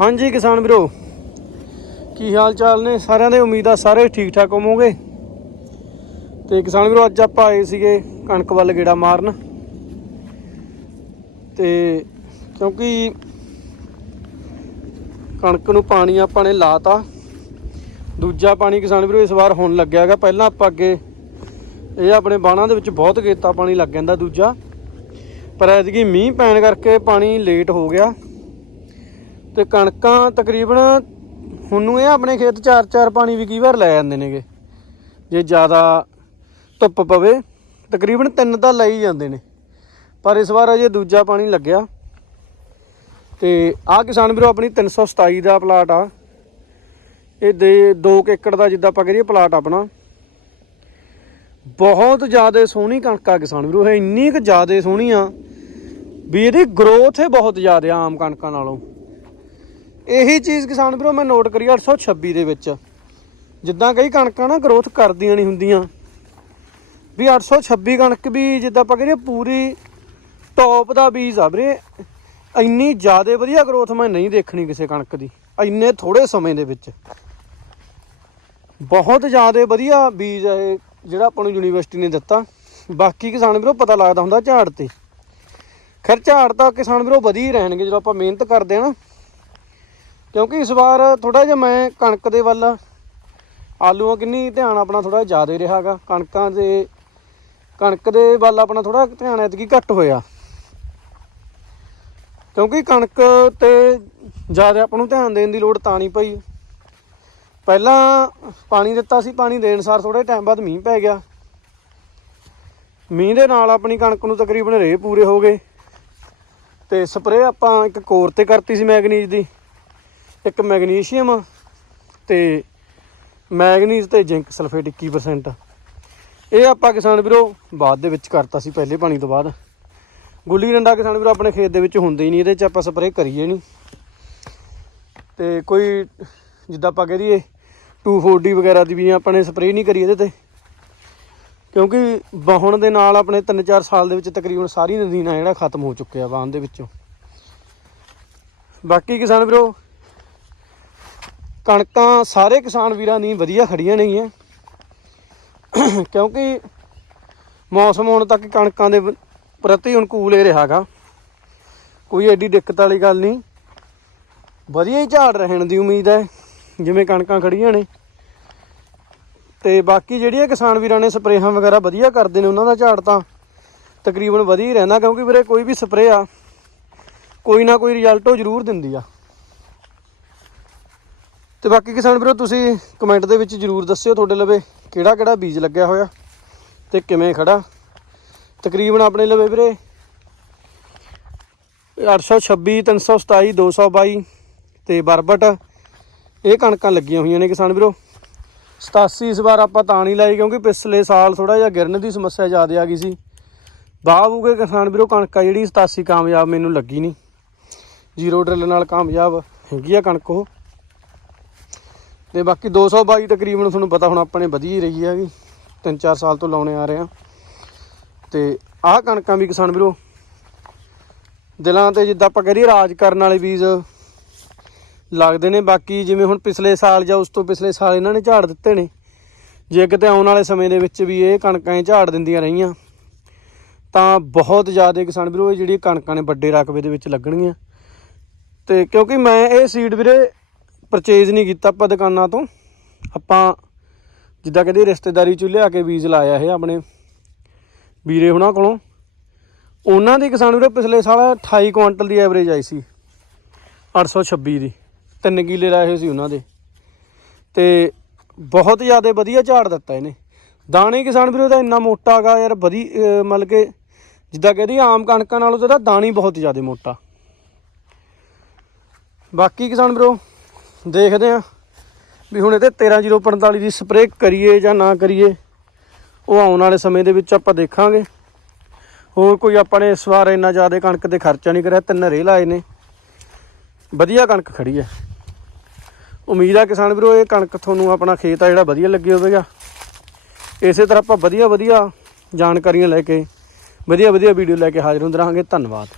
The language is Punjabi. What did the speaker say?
ਹਾਂਜੀ ਕਿਸਾਨ ਵੀਰੋ, ਕੀ ਹਾਲ ਚਾਲ ਨੇ? ਸਾਰਿਆਂ ਦੇ ਉਮੀਦ ਆ ਸਾਰੇ ਠੀਕ ਠਾਕ ਹੋਵੋਗੇ। ਤੇ ਕਿਸਾਨ ਵੀਰੋ, ਅੱਜ ਆਪਾਂ ਆਏ ਸੀਗੇ ਕਣਕ ਵੱਲ ਗੇੜਾ ਮਾਰਨ। ਤੇ ਕਿਉਂਕਿ ਕਣਕ ਨੂੰ ਪਾਣੀ ਆਪਾਂ ਨੇ ਲਾਤਾ। ਦੂਜਾ ਪਾਣੀ ਕਿਸਾਨ ਵੀਰੋ, ਇਸ ਵਾਰ ਹੁਣ ਲੱਗਿਆਗਾ ਪਹਿਲਾਂ ਆਪਾਂ ਅੱਗੇ ਇਹ ਆਪਣੇ ਬਾਣਾ ਦੇ ਵਿੱਚ ਬਹੁਤ ਗੇਤਾ ਪਾਣੀ ਲੱਗ ਜਾਂਦਾ ਦੂਜਾ। ਪਰ ਐਤਕੀ ਮੀਂਹ ਪੈਣ ਕਰਕੇ ਪਾਣੀ ਲੇਟ ਹੋ ਗਿਆ। ਤੇ ਕਣਕਾਂ ਤਕਰੀਬਨ ਹੁਣ ਨੂੰ ਇਹ ਆਪਣੇ ਖੇਤ ਚਾਰ ਚਾਰ ਪਾਣੀ ਵੀ ਕਈ ਵਾਰ ਲੈ ਜਾਂਦੇ ਨੇਗੇ। ਜੇ ਜ਼ਿਆਦਾ ਧੁੱਪ ਪਵੇ, ਤਕਰੀਬਨ ਤਿੰਨ ਤਾਂ ਲੈ ਹੀ ਜਾਂਦੇ ਨੇ। ਪਰ ਇਸ ਵਾਰ ਅਜੇ ਦੂਜਾ ਪਾਣੀ ਲੱਗਿਆ। ਤੇ ਆਹ ਕਿਸਾਨ ਵੀਰੋ ਆਪਣੀ 327 ਦਾ ਪਲਾਟ ਆ। ਇਹ ਦੇ 2 ਏਕੜ ਦਾ ਜਿੱਦਾਂ ਆਪਾਂ ਕਰੀਏ ਪਲਾਟ ਆਪਣਾ। ਬਹੁਤ ਜ਼ਿਆਦਾ ਸੋਹਣੀ ਕਣਕ ਆ ਕਿਸਾਨ ਵੀਰੋ, ਇਹ ਇੰਨੀ ਕੁ ਜ਼ਿਆਦਾ ਸੋਹਣੀ ਆ ਵੀ ਇਹਦੀ ਗਰੋਥ ਹੈ ਬਹੁਤ ਜ਼ਿਆਦਾ ਆਮ ਕਣਕਾਂ ਨਾਲੋਂ। ਇਹੀ ਚੀਜ਼ ਕਿਸਾਨ ਵੀਰੋ ਮੈਂ ਨੋਟ ਕਰੀ 826 ਦੇ ਵਿੱਚ। ਜਿੱਦਾਂ ਕਈ ਕਣਕਾਂ ਨਾ ਗਰੋਥ ਕਰਦੀਆਂ ਨਹੀਂ ਹੁੰਦੀਆਂ। ਵੀ 826 ਕਣਕ ਵੀ ਜਿੱਦਾਂ ਆਪਾਂ ਕਹਿੰਦੇ ਪੂਰੀ ਟੌਪ ਦਾ ਬੀਜ ਆ ਵੀਰੇ। ਇੰਨੀ ਜ਼ਿਆਦਾ ਵਧੀਆ ਗਰੋਥ ਮੈਂ ਨਹੀਂ ਦੇਖਣੀ ਕਿਸੇ ਕਣਕ ਦੀ, ਇੰਨੇ ਥੋੜੇ ਸਮੇਂ ਦੇ ਵਿੱਚ। ਬਹੁਤ ਜ਼ਿਆਦਾ ਵਧੀਆ ਬੀਜ ਹੈ ਇਹ, ਜਿਹੜਾ ਆਪਾਂ ਨੂੰ ਯੂਨੀਵਰਸਿਟੀ ਨੇ ਦਿੱਤਾ। ਬਾਕੀ ਕਿਸਾਨ ਵੀਰੋ ਪਤਾ ਲੱਗਦਾ ਹੁੰਦਾ ਝਾੜ ਤੇ। ਖੈਰ ਝਾੜ ਤਾਂ ਕਿਸਾਨ ਵੀਰੋ ਵਧੀਆ ਹੀ ਰਹਿਣਗੇ ਜਦੋਂ ਆਪਾਂ ਮਿਹਨਤ ਕਰਦੇ ਆ ਨਾ। ਕਿਉਂਕਿ ਇਸ ਵਾਰ ਥੋੜਾ ਜਿਹਾ ਮੈਂ ਕਣਕ ਦੇ ਵੱਲ, ਆਲੂਆਂ ਕਿੰਨੀ ਧਿਆਨ ਆਪਣਾ ਥੋੜਾ ਜ਼ਿਆਦਾ ਹੀ ਰਿਹਾਗਾ ਕਣਕਾਂ ਦੇ, ਕਣਕ ਦੇ ਵੱਲ ਆਪਣਾ ਥੋੜਾ ਧਿਆਨ ਐਤਕੀ ਘੱਟ ਹੋਇਆ। ਕਿਉਂਕਿ ਕਣਕ ਤੇ ਜ਼ਿਆਦਾ ਆਪਾਂ ਨੂੰ ਧਿਆਨ ਦੇਣ ਦੀ ਲੋੜ ਤਾਂ ਨਹੀਂ ਪਈ। ਪਹਿਲਾਂ ਪਾਣੀ ਦਿੱਤਾ ਸੀ, ਪਾਣੀ ਦੇਣ ਸਾਰ ਥੋੜੇ ਟਾਈਮ ਬਾਅਦ ਮੀਂਹ ਪੈ ਗਿਆ। ਮੀਂਹ ਦੇ ਨਾਲ ਆਪਣੀ ਕਣਕ ਨੂੰ ਤਕਰੀਬਨ ਰੇਹ ਪੂਰੇ ਹੋ ਗਏ। ਤੇ ਸਪਰੇਅ ਆਪਾਂ ਇੱਕ ਕੋਰ ਤੇ ਕਰਤੀ ਸੀ ਮੈਗਨੀਜ਼ ਦੀ। ਇੱਕ ਮੈਗਨੀਸ਼ੀਅਮ ਤੇ ਮੈਗਨੀਜ਼ ਤੇ ਜ਼ਿੰਕ ਸਲਫੇਟ 21% ਇਹ ਆਪਾਂ ਕਿਸਾਨ ਵੀਰੋ ਬਾਅਦ ਦੇ ਵਿੱਚ ਕਰਤਾ ਸੀ, ਪਹਿਲੇ ਪਾਣੀ ਤੋਂ ਬਾਅਦ। ਗੁੱਲੀ ਡੰਡਾ ਕਿਸਾਨ ਵੀਰੋ ਆਪਣੇ ਖੇਤ ਦੇ ਵਿੱਚ ਹੁੰਦੇ ਹੀ ਨਹੀਂ, ਇਹਦੇ 'ਚ ਆਪਾਂ ਸਪਰੇਅ ਕਰੀਏ ਨਹੀਂ। ਤੇ ਕੋਈ ਜਿੱਦਾਂ ਆਪਾਂ ਕਹਿ ਦਈਏ 240 ਵਗੈਰਾ ਦੀ ਵੀ ਆਪਾਂ ਨੇ ਸਪਰੇਅ ਨਹੀਂ ਕਰੀ ਇਹਦੇ ਤੇ। ਕਿਉਂਕਿ ਵਾਹਣ ਦੇ ਨਾਲ ਆਪਣੇ 3-4 ਸਾਲ ਦੇ ਵਿੱਚ ਤਕਰੀਬਨ ਸਾਰੀ ਨਦੀਨਾ ਜਿਹੜਾ ਖਤਮ ਹੋ ਚੁੱਕਿਆ ਵਾਹਣ ਦੇ ਵਿੱਚੋਂ। ਬਾਕੀ ਕਿਸਾਨ ਵੀਰੋ ਕਣਕਾਂ ਸਾਰੇ ਕਿਸਾਨ ਵੀਰਾਂ ਦੀ ਵਧੀਆ ਖੜੀਆਂ ਨੇਗੀਆਂ ਕਿਉਂਕਿ ਮੌਸਮ ਹੁਣ ਤੱਕ ਕਣਕਾਂ ਦੇ ਪ੍ਰਤੀ ਅਨੁਕੂਲ ਹੀ ਰਿਹਾਗਾ ਕੋਈ ਐਡੀ ਦਿੱਕਤ ਵਾਲੀ ਗੱਲ ਨਹੀਂ। ਵਧੀਆ ਹੀ ਝਾੜ ਰਹਿਣ ਦੀ ਉਮੀਦ ਹੈ, ਜਿਵੇਂ ਕਣਕਾਂ ਖੜੀਆਂ ਨੇ। ਤੇ ਬਾਕੀ ਜਿਹੜੀਆਂ ਕਿਸਾਨ ਵੀਰਾਂ ਨੇ ਸਪਰੇਹਾਂ ਵਗੈਰਾ ਵਧੀਆ ਕਰਦੇ ਨੇ, ਉਹਨਾਂ ਦਾ ਝਾੜ ਤਾਂ ਤਕਰੀਬਨ ਵਧੀਆ ਹੀ ਰਹਿੰਦਾ, ਕਿਉਂਕਿ ਵੀਰੇ ਕੋਈ ਵੀ ਸਪਰੇਅ ਆ, ਕੋਈ ਨਾ ਕੋਈ ਰਿਜ਼ਲਟ ਉਹ ਜ਼ਰੂਰ ਦਿੰਦੀ ਆ। ਤੇ ਬਾਕੀ ਕਿਸਾਨ ਵੀਰੋ, ਤੁਸੀਂ ਕਮੈਂਟ ਦੇ ਵਿੱਚ ਜ਼ਰੂਰ ਦੱਸਿਓ ਤੁਹਾਡੇ ਲਵੇ ਕਿਹੜਾ ਕਿਹੜਾ ਬੀਜ ਲੱਗਿਆ ਹੋਇਆ ਤੇ ਕਿਵੇਂ ਖੜਾ। ਤਕਰੀਬਨ ਆਪਣੇ ਲਵੇ ਵੀਰੇ 826 327 222 ਤੇ ਬਰਬਟ। ਇਹ ਕਣਕਾਂ ਲੱਗੀਆਂ ਹੋਈਆਂ ਨੇ ਕਿਸਾਨ ਵੀਰੋ। 87 ਇਸ ਵਾਰ ਆਪਾਂ ਤਾਂ ਨਹੀਂ ਲਾਈ ਕਿਉਂਕਿ ਪਿਛਲੇ ਸਾਲ ਥੋੜਾ ਜਿਹਾ ਗਿਰਨ ਦੀ ਸਮੱਸਿਆ ਜ਼ਿਆਦਾ ਆ ਗਈ ਸੀ। ਬਾਹ ਬੂਗੇ ਕਿਸਾਨ ਵੀਰੋ, ਕਣਕਾਂ ਜਿਹੜੀ 87 ਕਾਮਯਾਬ ਮੈਨੂੰ ਲੱਗੀ ਨਹੀਂ। ਜ਼ੀਰੋ ਡਰਿਲ ਨਾਲ ਕਾਮਯਾਬ ਹੈਗੀ ਆ ਕਣਕ ਉਹ। ਤੇ ਬਾਕੀ 222 ਤਕਰੀਬਨ ਤੁਹਾਨੂੰ ਪਤਾ ਹੁਣ ਆਪਣੇ ਵਧੀ ਹੀ ਰਹੀ ਹੈਗੀ। 3-4 ਸਾਲ ਤੋਂ ਲਾਉਣੇ ਆ ਰਹੇ ਆ। ਤੇ ਆਹ ਕਣਕਾਂ ਵੀ ਕਿਸਾਨ ਵੀਰੋ, ਦਿਲਾਂ ਤੇ ਜਿੱਦਾਂ ਆਪਾਂ ਕਰੀਏ ਰਾਜ ਕਰਨ ਵਾਲੇ ਬੀਜ ਲੱਗਦੇ ਨੇ। ਬਾਕੀ ਜਿਵੇਂ ਹੁਣ ਪਿਛਲੇ ਸਾਲ ਜਾਂ ਉਸ ਤੋਂ ਪਿਛਲੇ ਸਾਲ ਇਹਨਾਂ ਨੇ ਝਾੜ ਦਿੱਤੇ ਨੇ। ਜੇ ਕਿਤੇ ਆਉਣ ਵਾਲੇ ਸਮੇਂ ਦੇ ਵਿੱਚ ਵੀ ਇਹ ਕਣਕਾਂ ਹੀ ਝਾੜ ਦਿੰਦੀਆਂ ਰਹੀਆਂ, ਤਾਂ ਬਹੁਤ ਜ਼ਿਆਦਾ ਕਿਸਾਨ ਵੀਰੋ, ਇਹ ਜਿਹੜੀ ਕਣਕਾਂ ਨੇ ਵੱਡੇ ਰਕਬੇ ਦੇ ਵਿੱਚ ਲੱਗਣਗੀਆਂ। ਤੇ ਕਿਉਂਕਿ ਮੈਂ ਇਹ ਸੀਡ ਵੀਰੇ ਪਰਚੇਜ਼ ਨਹੀਂ ਕੀਤਾ ਆਪਾਂ ਦੁਕਾਨਾਂ ਤੋਂ। ਆਪਾਂ ਜਿੱਦਾਂ ਕਹਿੰਦੇ ਰਿਸ਼ਤੇਦਾਰੀ 'ਚੋਂ ਲਿਆ ਕੇ ਬੀਜ ਲਾਇਆ ਇਹ ਆਪਣੇ ਵੀਰੇ ਹੁਣਾਂ ਕੋਲੋਂ। ਉਹਨਾਂ ਦੀ ਕਿਸਾਨ ਵੀਰੇ ਪਿਛਲੇ ਸਾਲ 28 ਕੁਇੰਟਲ ਦੀ ਐਵਰੇਜ ਆਈ ਸੀ। 826 ਦੀ। ਤਿੰਨ ਕਿੱਲੇ ਲਾਏ ਹੋਏ ਸੀ ਉਹਨਾਂ ਦੇ। ਤੇ ਬਹੁਤ ਜ਼ਿਆਦਾ ਵਧੀਆ ਝਾੜ ਦਿੱਤਾ ਇਹਨੇ। ਦਾਣੇ ਕਿਸਾਨ ਵੀਰੋ ਦਾ ਇੰਨਾ ਮੋਟਾ ਹੈਗਾ ਯਾਰ, ਵਧੀ ਮਤਲਬ ਕਿ ਜਿੱਦਾਂ ਕਹਿੰਦੀ ਆਮ ਕਣਕਾਂ ਨਾਲੋਂ ਤਾਂ ਦਾਣੀ ਬਹੁਤ ਜ਼ਿਆਦਾ ਮੋਟਾ। ਬਾਕੀ ਕਿਸਾਨ ਵੀਰੋ ਦੇਖਦੇ ਆ ਵੀ ਹੁਣ ਇਹਦੇ 13045 ਦੀ ਸਪਰੇਅ ਕਰੀਏ ਜਾਂ ਨਾ ਕਰੀਏ, ਉਹ ਆਉਣ ਵਾਲੇ ਸਮੇਂ ਦੇ ਵਿੱਚ ਆਪਾਂ ਦੇਖਾਂਗੇ। ਹੋਰ ਕੋਈ ਆਪਾਂ ਨੇ ਇਸ ਵਾਰ ਇੰਨਾ ਜ਼ਿਆਦਾ ਕਣਕ ਤੇ ਖਰਚਾ ਨਹੀਂ ਕਰਿਆ, ਤਿੰਨ ਰੇਹ ਲਾਏ ਨੇ। ਵਧੀਆ ਕਣਕ ਖੜੀ ਹੈ। ਉਮੀਦ ਆ ਕਿਸਾਨ ਵੀਰੋ, ਇਹ ਕਣਕ ਤੁਹਾਨੂੰ ਆਪਣਾ ਖੇਤ ਆ ਜਿਹੜਾ ਵਧੀਆ ਲੱਗੇ ਹੋਵੇਗਾ। ਇਸੇ ਤਰ੍ਹਾਂ ਆਪਾਂ ਵਧੀਆ ਵਧੀਆ ਜਾਣਕਾਰੀਆਂ ਲੈ ਕੇ ਵਧੀਆ ਵਧੀਆ ਵੀਡੀਓ ਲੈ ਕੇ ਹਾਜ਼ਰ ਹੁੰਦੇ ਰਹਾਂਗੇ। ਧੰਨਵਾਦ।